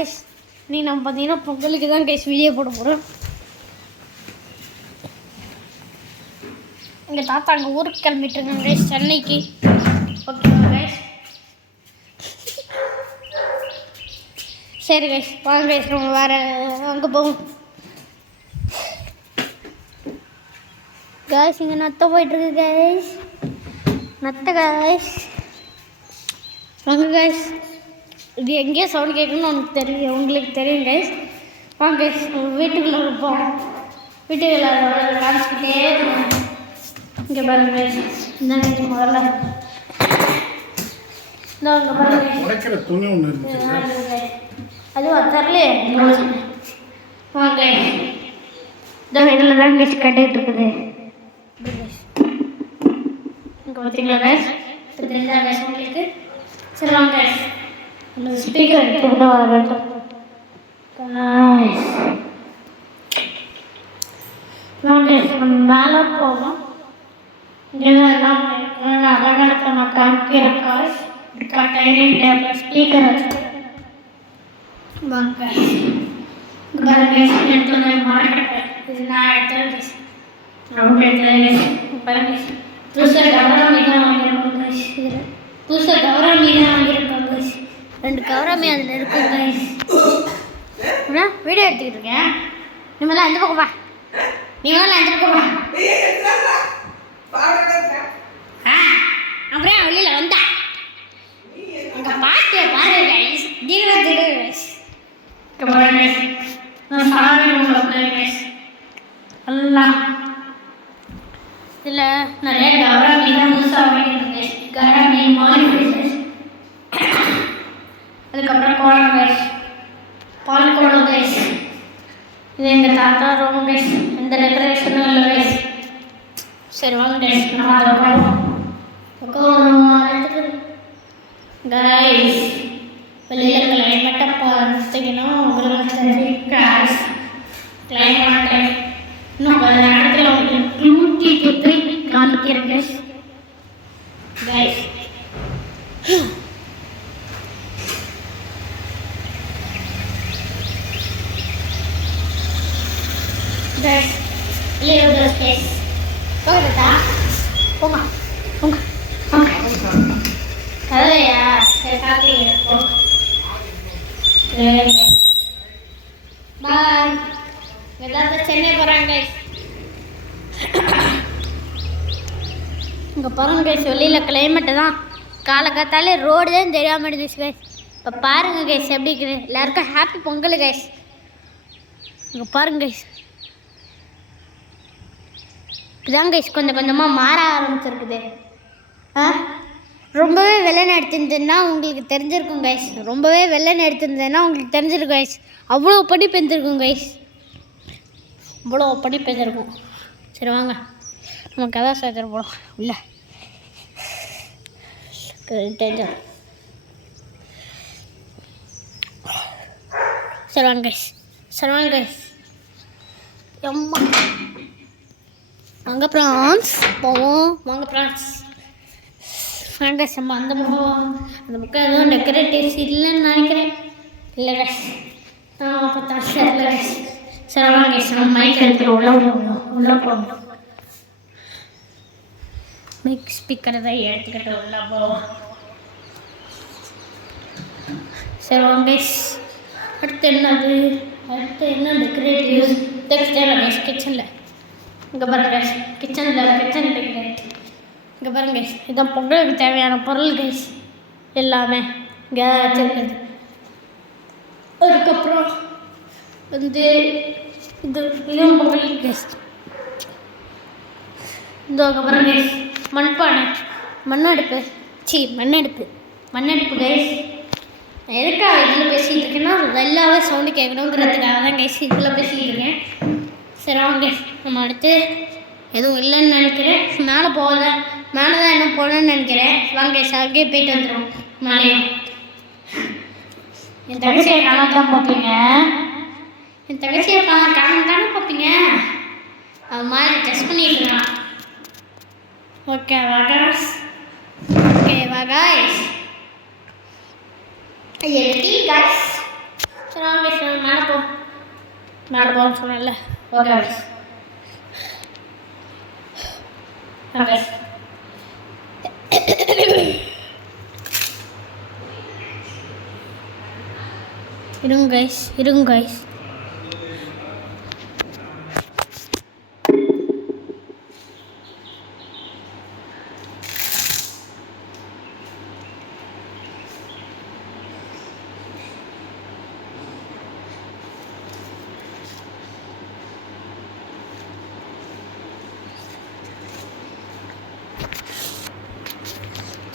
Guys, நீ நம்ம பார்த்தீங்கன்னா பொங்கலுக்கு தான் கைஸ் வீடியோ போட போகிறோம். எங்கள் தாத்தா அங்கே ஊருக்கு கிளம்பிட்டுருக்காங்க கைஸ், சென்னைக்கு. ஓகேவா கைஸ்? சரி கைஸ், வாங்க கைஸ், நம்ம வேறு அங்கே போவோம். கைஸ், இங்கே நத்த போயிட்டுருக்கு கைஸ், நத்த கைஸ். வாங்க கைஸ், இது எங்கேயோ சவுண்ட் கேட்கணும்னு உங்களுக்கு தெரியும் கைஸ். வாங்க கைஸ், வீட்டுக்குள்ளே இருப்போம். வீட்டுக்குள்ளே காமிச்சிக்கிட்டே இங்கே பாருங்க கைஸ். இந்த முதல்ல இந்த இங்கே பாருங்க துணி ஒன்று அதுவும் தரலையே. வாங்க இந்த இதில் தான் கைஸ் கட்டிகிட்டு இருக்குது. இங்கே பார்த்தீங்களா கைஸ்? தெரிஞ்சா கைஸ் உங்களுக்கு? சரி வாங்க கைஸ், அந்த ஸ்பீக்கர் எடுத்துக்கிட்டு வரட்டும். மேலே போவோம். இங்கே எல்லாம் அழகான காமிக்கிற காஸ் டைனிங் டேபிள் ஸ்பீக்கர் வச்சு வாங்க. இங்கே பாருங்க எடுத்து மார்க்கெட் இது நான் எடுத்தேன். அவங்க எடுத்தேன் பாருங்க. புதுசாக கவரா மீன் வாங்கியிருக்கோம் கைஸ். இதில் புதுசாக கவரா மீன் வாங்கியிருக்கோம் கைஸ். 2 கவராமி அதில் இருக்கும் கைஸ். வீடியோ எடுத்துக்கிட்டு இருக்கேன். நீ முதல்ல அந்த பக்கம் வா. அப்புறம் வெளியில் வந்தா அங்கே பாட்டு பாரு கைஸ். கைஸ் எல்லாம் இதில் நிறைய கவரா மீன் புதுசாக வாங்கியிருக்கோம் கைஸ். கவரா மீன் மாலிஃபைஸ், அதுக்கப்புறம் கோலம் கைஸ், பால் கோலம் கைஸ். இது எங்கள் தாத்தா ரூம் கைஸ். எந்த டெக்கரேஷனும் இல்லை கைஸ். சரி வாங்க கைஸ், நம்ம அதை கைஸ். வெளியில் கிளைமேட்டை பார்த்தீங்கன்னா உங்களுக்கு தெரியும் கைஸ். கிளைமேட்டை இன்னும் 10 நேரத்தில் உங்களுக்கு 100 காமிக்கிறேன் guys. Guys guys, leave the space. Go Ponga. Kaya, saya kaki itu. Bye. Kita ke Chennai barang guys. இங்கே பாருங்க கைஸ், வெளியில் கிளைமேட்டு தான். காலக்காத்தாலே ரோடு தான் தெரியாமல் இருந்துச்சு கைஸ். இப்போ பாருங்கள் கைஸ் எப்படி இருக்குது. எல்லாருக்கும் ஹாப்பி பொங்கல் கைஸ். இங்கே பாருங்க கைஸ், இதுதான் கைஸ் கொஞ்சம் கொஞ்சமாக மாற ஆரம்பிச்சிருக்குது. ரொம்பவே வெள்ளை எடுத்துருந்ததுன்னா உங்களுக்கு தெரிஞ்சிருக்கும் கைஸ். ரொம்பவே வெள்ளை எடுத்துருந்ததுன்னா உங்களுக்கு தெரிஞ்சிருக்கும் கைஸ். அவ்வளோ படி பெஞ்சிருக்கும் கைஸ், அவ்வளோ படி பெஞ்சிருக்கும். சரி வாங்க, நம்ம கதா சேர்த்து போகலாம். இல்லை தெரிஞ்சோம். சரி வாங்க கைஸ், சரி வாங்க கைஸ். அம்மா வாங்க ப்ரான்ஸ் போவோம். வாங்க ப்ரான்ஸ் வாங்க. நம்ம அந்த பக்கம் எதுவும் டெக்கரேட்டிவ்ஸ் இல்லைன்னு நினைக்கிறேன். இல்லை கைஸ், பார்த்தா சரி கைஸ். சரி வாங்க கைஸ், நம்ம மைக் எடுத்துகிட்டு உள்ளே போவோம். மைக் ஸ்பீக்கரை தான் எடுத்துக்கிட்டு உள்ளே போவோம். சரி வாங்க கைஸ், அடுத்து என்ன டெக்கரேட்டிவ்ஸ் டெக்ஸ்டைல் கைஸ். கிச்சனில் இங்கே பாருங்க கைஸ், கிச்சன் டெக்கரேட். இங்கே பாருங்க கைஸ், இதான் பொங்கலுக்கு தேவையான பொருள் கைஸ் எல்லாமே இங்கே வச்சுருக்குது. அதுக்கப்புறம் இதுவும் பொங்கலுக்கு கைஸ். இந்த பாருங்க கைஸ், மண்பானை, மண்ணெடுப்பு கைஸ். எதுக்கா இதில் பேசிகிட்டு இருக்கேன்னா நல்லாவே சவுண்டு கேட்கணுங்கிறதுக்காக தான் கைஸ் இதில் பேசிக்கிட்டு இருக்கேன். சரி வாங்க கைஸ், நம்ம அடுத்து எதுவும் இல்லைன்னு நினைக்கிறேன். மேலே தான் என்ன போகணுன்னு நினைக்கிறேன். வாங்க கைஸ், அங்கேயே போயிட்டு வந்துடும். மேலே என் தங்கச்சியை காணாம தான் பார்ப்பீங்க. தானே பார்ப்பீங்க. அவன் மாதிரி டெஸ்ட் பண்ணிக்கலாம். ஓகேவா கைஸ்? Ready guys? So சரி வாங்க guys, நம்ம மேலே போகணும்னு சொன்னேன்ல. Okay guys. வாங்க guys. இருங்க guys.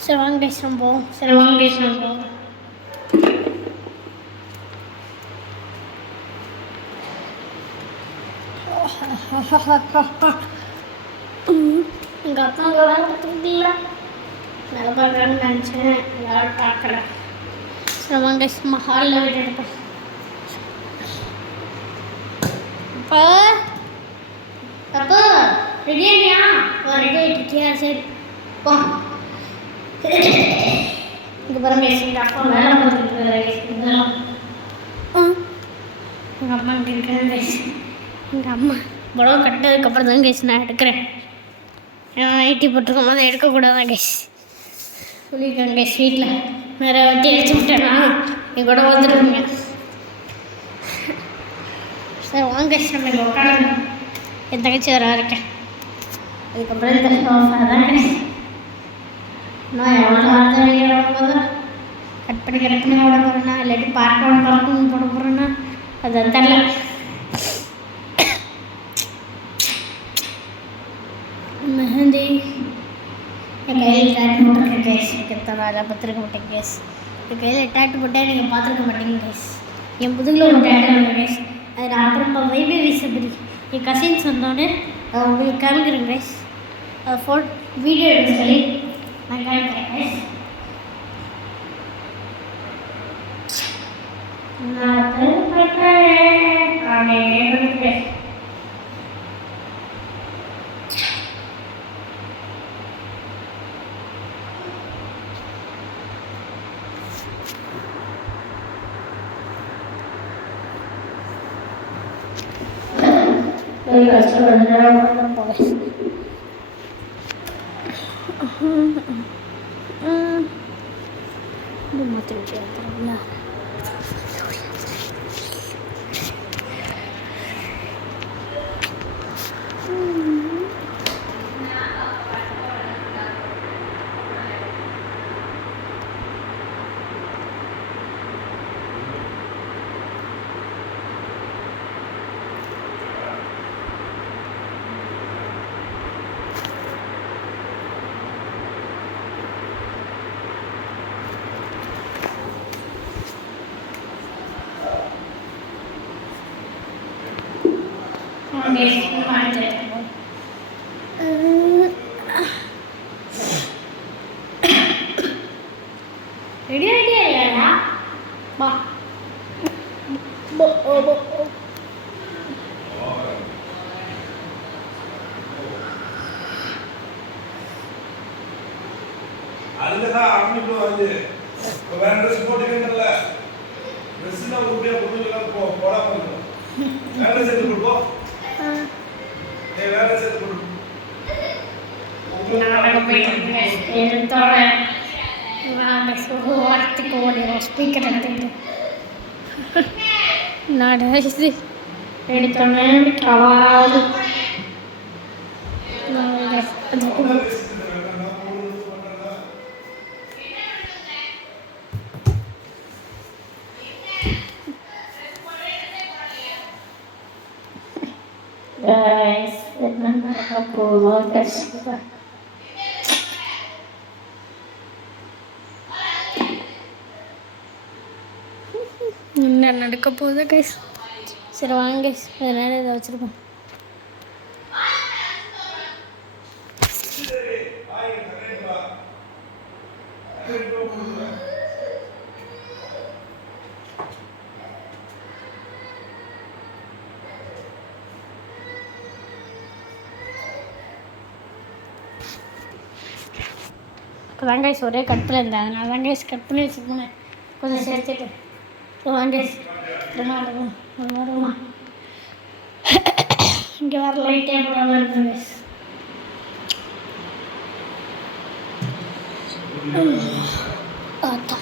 சரி வாங்க guys, நம்ம போவோம். எங்கள் அப்பா அங்கே வேலை பார்த்துக்கிட்டீங்களா? வேலை பார்க்குறான்னு நினச்சேன், யாரும் பார்க்கல. சரி வாங்க guys, நம்ம ஹாலில் வீடு எடுப்போம். அப்போ ரெடியா? ரெடி ஆகிட்டுச்சியா? சரி போ. இங்கே பாருங்க, எங்கள் அப்பா வேலை பார்த்துக்கிட்டு எங்கள் அம்மா இங்கே இருக்கிறேன் guys. எங்கள் அம்மா புடவை கட்டதுக்கப்புறம் தான் கேஸ் நான் எடுக்கிறேன். ஐடி போட்டிருக்கோம், அதை எடுக்கக்கூடாதான் கேஸ் சொல்லியிருக்கேன் கேஸ். வீட்டில் வேறு வட்டி அடிச்சு விட்டேன்னா என் கூட வந்துடுவீங்க. சரி வாங்க கேஸ், நம்ம இங்கே உட்காந்து என் தங்கச்சி வர இருக்கேன். அதுக்கப்புறம் இந்த சோஃபா தான் கேஸ். நான் எவ்வளோ போதும் கட் பண்ணி போட போகிறேன்னா இல்லாட்டி பார்க்கணும் போட போகிறேன்னா அது தெரில. மெஹந்தி என் கையில் டேட்டு போட்டிருக்கேன் கேஸ். எத்தனை பத்திரிக்க மாட்டேன் கேஸ். என் கையில் டேட்டு போட்டால் நீங்கள் பார்த்துருக்க மாட்டேங்க கேஸ். என் முதுகில் ஒரு டேட்டு இருக்குது கேஸ். அது நான் அப்புறமா வைபை வீசப்படி என் கசின்ஸ் வந்தோடனே அதை உங்களுக்கு காமிக்கிறேன் கேஸ். அதை வீடியோ எடுக்க சொல்லி நான் காமிக்கிறேன் கேஸ். ரெடி இல்லையா? வா அதுதான் ஆரம்பிட்டு வந்து வேற ட்ரெஸ் போட்டுக்கல ட்ரெஸ்னா உருப்படியா போட்டுக்கலாம் போடாம இருக்கும். வேற சேர்த்து கொடுப்போ. வேற சேர்த்து கொடு. நான் போயிட்டு எடுத்தோட நான் வார்த்தைக்கு ஓடிடுவோம். ஸ்பீக்கர் எடுத்துக்கிட்டு நான் எடுத்தோடனே கவாது என்ன நடக்க போகுது கைஸ். சரி வாங்க கைஸ், அதனால இதை வச்சுருக்கோம். இப்போ தான் கைஸ் ஒரே கட் பண்ணியிருந்தேன், அதனால தான் கைஸ் கட் பண்ணி வச்சுருக்கேன் கொஞ்சம் சேர்த்துட்டு. ஸோ வாங்க கைஸ். வருமா இங்கே வர லைட்டே போடாம இருக்கு guys. பார்த்தா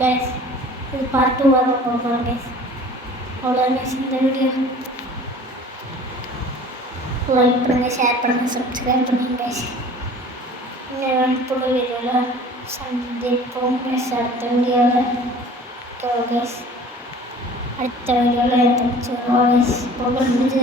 guys, இது பார்ட் 2 ஆக போகிறோம் guys. அவ்வளோதான் guys இந்த வீடியோ. லைக் பண்ணுங்கள், ஷேர் பண்ணுங்கள், சப்ஸ்கிரைப் பண்ணுங்கள் guys. இன்னும் புது வீடியோவில் சந்திப்போம் guys. அடுத்த வீடியோவில் guys. அடுத்த வீடியோவில் எத்தனை வருவோம் guys. ரொம்ப முடிஞ்சு